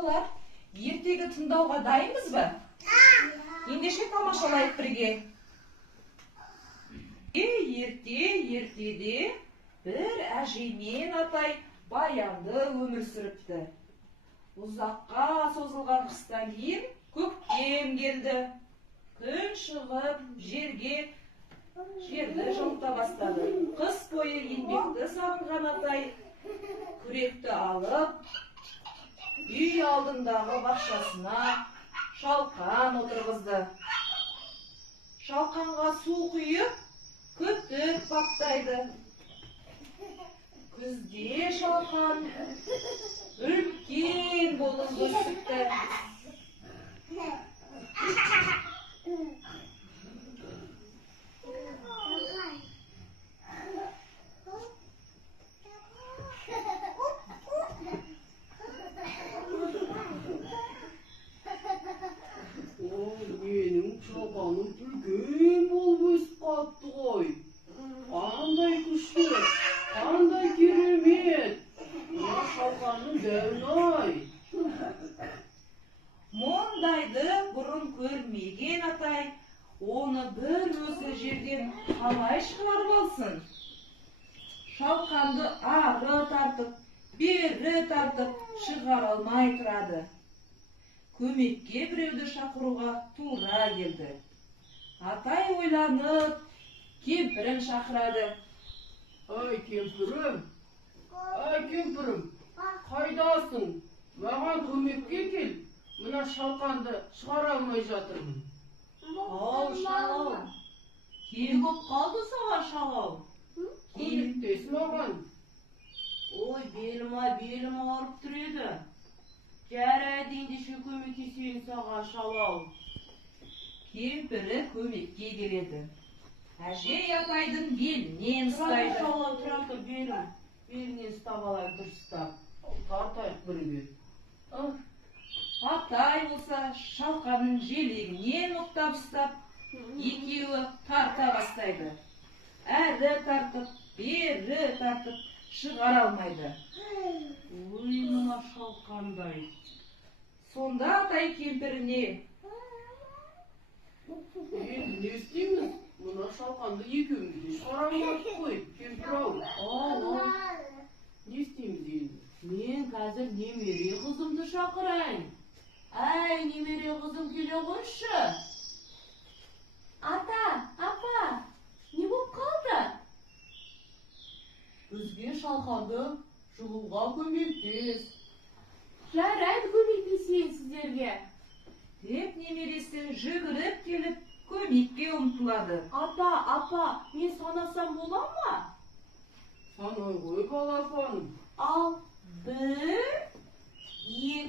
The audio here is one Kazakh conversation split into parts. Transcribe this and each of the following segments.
Балалар, ертегі тыңдауға дайынбыз ба? Ендеше тамашалайық бірге. Ертеде бір әже мен атай баянды өмір сүріпті. Ұзаққа созылған қыстан кейін көктем келді. Күн шығып, жерді жылыта бастады. Қыс бойы еңбекті сағынған атай күректі алып, үй алдындағы бақшасына шалқан отырғызды. Шалқанға су құйып, күтіп баптайды. Күзде шалқан үлкен болып өсіпті. Менің шалқаным үлкен болып өсіп қалыпты ғой. Қандай күшті, қандай керемет. Мына шалқанның дәуін-ай. Мұндайды бұрын көрмеген атай, оны бір өзі жерден қалай шығарып алсын? Шалқанды ары тартып, бері тартып шығара алмай тұрады. Көмекке біреуді шақыруға тура келді. Атай ойланып, кемпірін шақырады. Ай, кемпірім, қайдасың? Маған көмекке кел. Мына шалқанды шығара алмай жатырмын. Ау, шағау, кем боп қалды саған, шағау? Көмектес маған. Ой, белім ауырып тұр еді. Жарайды, ендеше көмектесейін саған, шағау. Кемпірі көмекке келеді. Әжей атайдың белінен ұстайды. Шағау, тұрақты белінен ұстап алайық дұрыстап. Тартайық бірге. Атай болса шалқанын желегінен ұқтап ұстап, екеуі тарта бастайды. Әрі тартып, бері тартып, шығара алмайды. Ой, мына шалқандай. Сонда атай кемпіріне: Енді не істейміз? Мына шалқанды екеуміз де шығара алмадық қой, кемпір-ау. Не істейміз енді? Мен қазір немере қызымды шақырайын. Әй, немере қызым, келе қойшы. Ата, апа, не болып қалды? Бізге шалқанды жұлуға көмектес. Жарайды, көмектесейін сіздерге. деп немересі жүгіріп келіп көмекке ұмтылады. Ата, апа, мен санасам бола ма? Санай ғой, балапаным. Ал, 1, 2,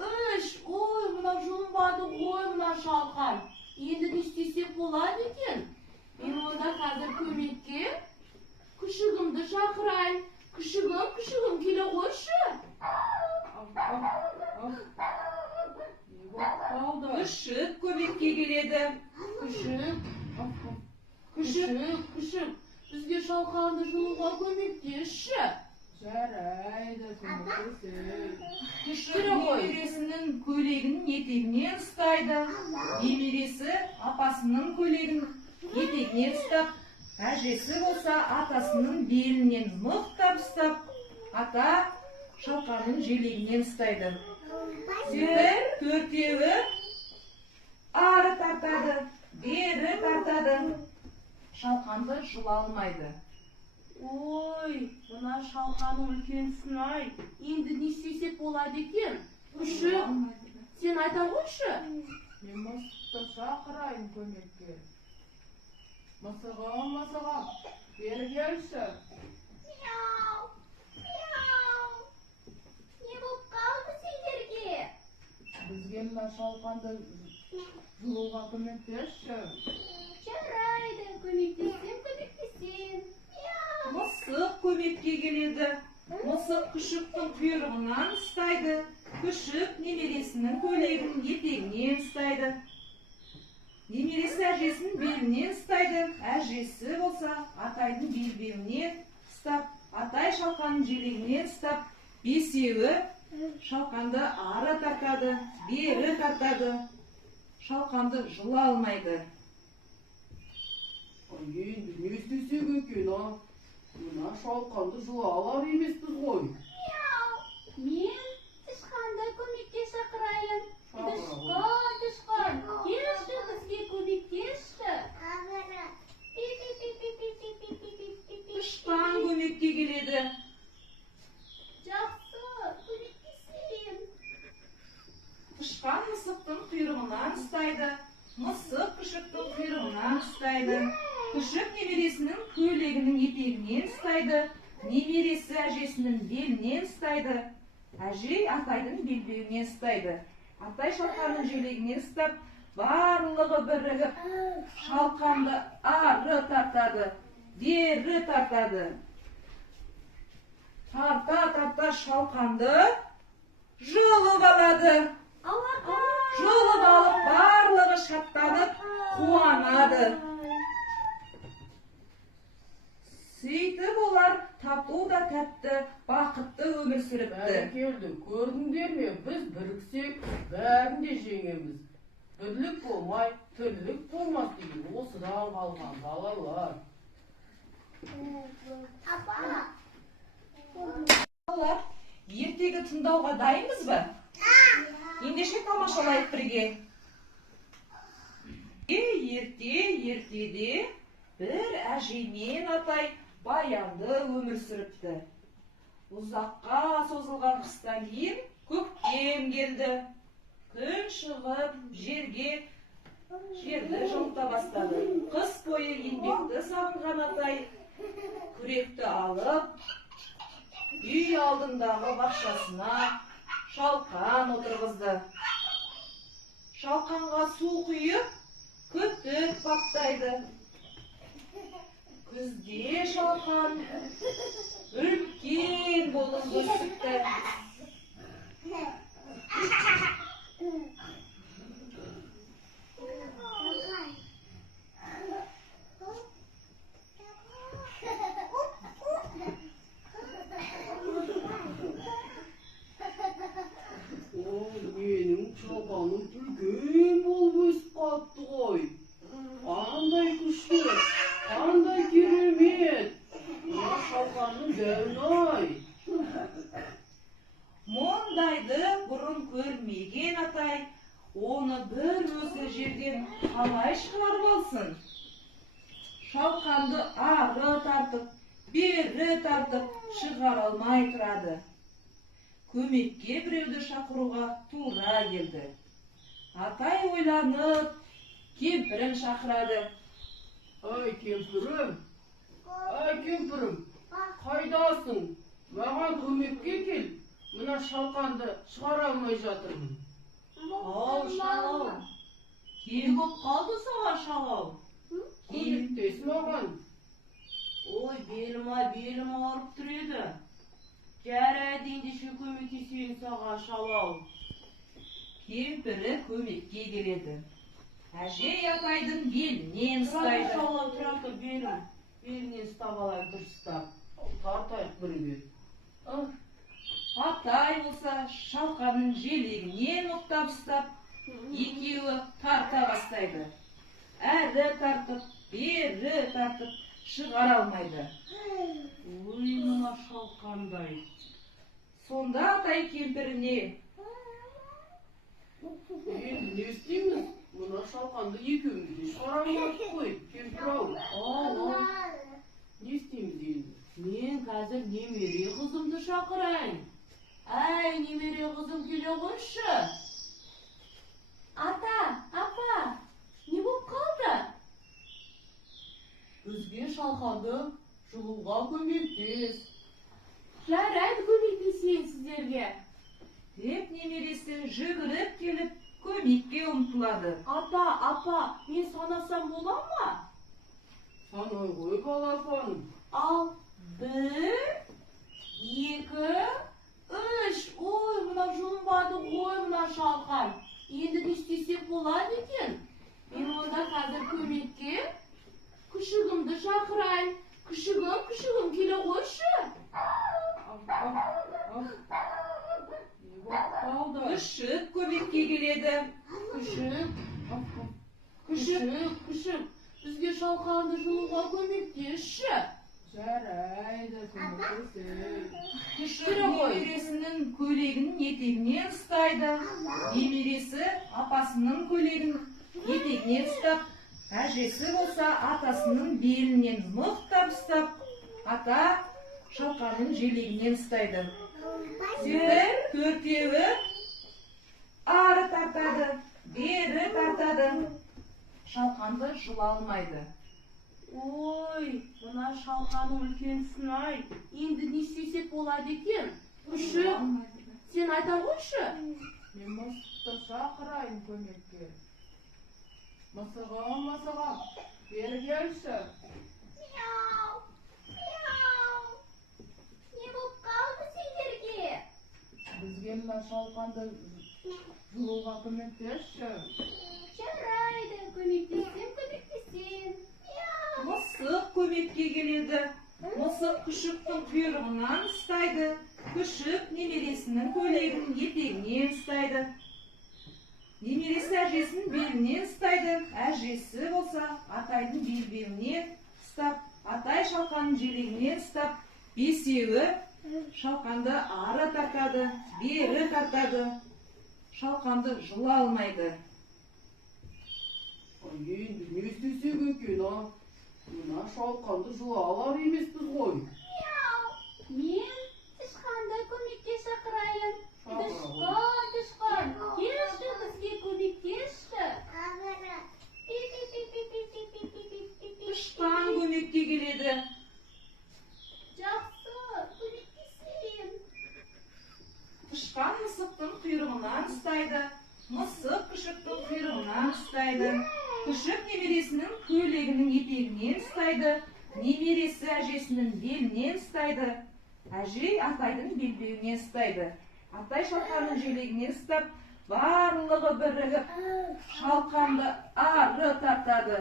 3. Ой, мына жұлынбады ғой мына шалқан. Енді не істесек болады екен? Мен онда қазір көмекке күшігімді шақырайын. Күшігім, келе қойшы. Күшік көмекке келеді. Күшік, бізге шалқанды жұлуға көмектесші. Жарайды, көмектесейін. Күшік немересінің көйлегін етегінен ұстайды. Немересі апасының көйлегін етегінен ұстап, әжесі болса атасының белінен мықтап ұстап, ата шалқанның желегінен ұстайды. Төртеуі ары тартады, бері тартады. Шалқанды жұла алмайды. Ой, мына шалқаның үлкенсін-ай. Енді не істесек болады екен? Күшік, сен айта қойшы. Мен мысықты шақырайын көмекке. Мысығым, бері келші. Не болып қалды сендерге? Бізге мына шалқанды жұлуға көмектесші. Жарайды, көмектесем. Мысық көмекке келеді. Мысық күшіктің құйрығынан ұстайды. Күшік немересінің көйлегін етегінен ұстайды. Немересі әжесінің белінен ұстайды. Әжесі болса атайдың белбеуінен ұстап, атай шалқанның желегінен ұстап, бесеуі Шалқанды ары тартады, бері тартады. Шалқанды жұла алмайды. Енді не істесек екен, а? Мына шалқанды жұла алар емеспіз ғой. Мен тышқанды көмекке шақырайын. Шақыра Тышқан, келші бізге көмектесші. Тышқан көмекке келеді. Жақсы, көмектесейін. Тышқан мысықтың құйрығынан ұстайды. Мысық күшіктің құйрығынан ұстайды. Күшік немересінің көйлегінің етегінен ұстайды. Немересі әжесінің белінен ұстайды. Әжей Атайдың белбеуінен ұстайды. Атай шалқанның желегінен ұстап, барлығы бірігіп, шалқанды ары тартады, бері тартады. Тарта шалқанды жұлып алады. Жұлып алып, барлығы шаттанып, қуанады. Сөйтіп олар тату да тәтті, бақытты өмір сүріпті. Бәрекелді, көрдіңдер ме? Біз біріксек, бәрін де жеңеміз. Бірлік болмай, тірлік болмас деген осыдан қалған балалар. Балалар, ертегі тыңдауға дайынбыз ба? Ендеше тамашалайық бірге. Ертеде бір әже мен Атай баянды өмір сүріпті. Ұзаққа созылған қыстан кейін көктем келді. Күн шығып, жерді жылыта бастады. Қыс бойы еңбекті сағынған Атай күректі алып, үй алдындағы бақшасына шалқан отырғызды. Шалқанға су құйып, күтіп баптайды. Күзде шалқан үлкен болып өсіпті. Менің шалқаным үлкен болып өсіп қалыпты ғой. Қандай күшті, қандай керемет. Мына шалқанның дәуін-ай. Мұндайды бұрын көрмеген Атай, оны бір өзі жерден қалай шығарып алсын? Шалқанды ары тартып, бері тартып шығара алмай тұрады. Көмекке біреуді шақыруға тура келді. Атай ойланып, кемпірін шақырады. Ай, кемпірім, қайдасың? Маған көмекке кел. Мына шалқанды шығара алмай жатырмын. Ау, шалау. Не болып қалды саған, шалау? Көмектес маған. Ой, белім ауырып тұр еді. Жарайды, ендеше көмектесейін саған, шалау. Кемпірі көмекке келеді. Әжей Атайдың белінен ұстайды. Шалау, тұрақты белінен ұстап алайық, дұрыстап. Тартайық бірге. Атай болса шалқанның желегінен ұқтап ұстап, екеуі тарта бастайды. Әрі тартып, бері тартып, шығара алмайды. Ой, мына шалқандай. Сонда Атай кемпіріне: Енді не істейміз? Мына шалқанды екеуміз де шығара алмадық қой, кемпір-ау. Не істейміз енді? Мен қазір немере қызымды шақырайын. Әй, немере қызым, келе қойшы. Апа, не болып қалды? Бізге шалқанды жұлуға көмектес. Жарайды, көмектесейін сіздерге. деп немересі жүгіріп келіп көмекке ұмтылады. Апа, мен санасам бола ма? Санай ғой балапаным. Ал, 1, 2, 3. Ой, мына жұлынбады ғой мына шалқан. Енді не істесек болады екен? Мен онда қазір көмекке күшігімді шақырайын. Күшігім, келе қойшы. Kaldı. Күшік көмекке келеді. Күшік. Күшік. Бізге шалқанды жұлуға көмектесші. Жарайды, көмектесейік. Күшік немересінің көйлегінің етегінен ұстайды. Немересі апасының көйлегін етегінен ұстап, әжесі болса атасының белінен мықтап ұстап, ата шалқанның желегінен ұстайды. Сөйтіп төртеуі ары тартады, бері тартады. Шалқанды жұла алмайды. Ой, мына шалқаның үлкенсін-ай. Енді не істесек болады екен? Күшік, сен айта қойшы. Мен мысықты шақырайын көмекке. Мысығым, бері келші. Мяу, мяу. Не болып қалды сендерге? Бізге мына шалқанды жұлуға көмектесші. Жарайды, көмектесем. Мяу. Мысық көмекке келеді. Мысық күшіктің құйрығынан ұстайды. Күшік немересінің көйлегінің етегінен ұстайды. Немересі әжесінің белінен ұстайды. Әжесі болса атайдың белбеуінен ұстап, атай шалқанның желегінен ұстап, бесеуі шалқанды ары тартады, бері тартады. Шалқанды жұла алмайды. Енді не істесек екен, а? Мына шалқанды жұла алар емеспіз ғой. Мяу. Мен тышқанды көмекке шақырайын. Шақыра. Тышқан, келші бізге көмектесші. Тышқан көмекке келеді. Жақсы, көмектесем. Тышқан мысықтың құйрығынан ұстайды. Мысық күшіктің құйрығынан ұстайды. Күшік немересінің көйлегінің етегінен ұстайды. Немересі әжесінің белінен ұстайды. Әже атайдың белбеуінен ұстайды. Атай шалқанның желегінен ұстап, барлығы бірігіп шалқанды ары тартады,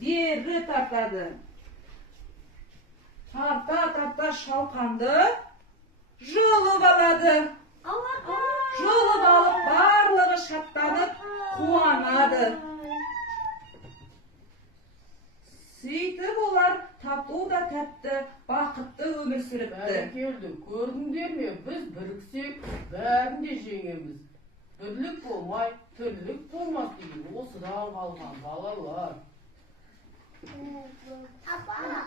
бері тартады. Тарта шалқанды жұлып алады. Жұлып алып барлығы шаттанып қуанады. Сөйтіп олар тату да тәтті, бақытты өмір сүріпті. Бәрекелді, көрдіңдер ме? Біз біріксек, бәрін де жеңеміз. Бірлік болмай, тірлік болмас деген осыдан қалған балалар. Апа.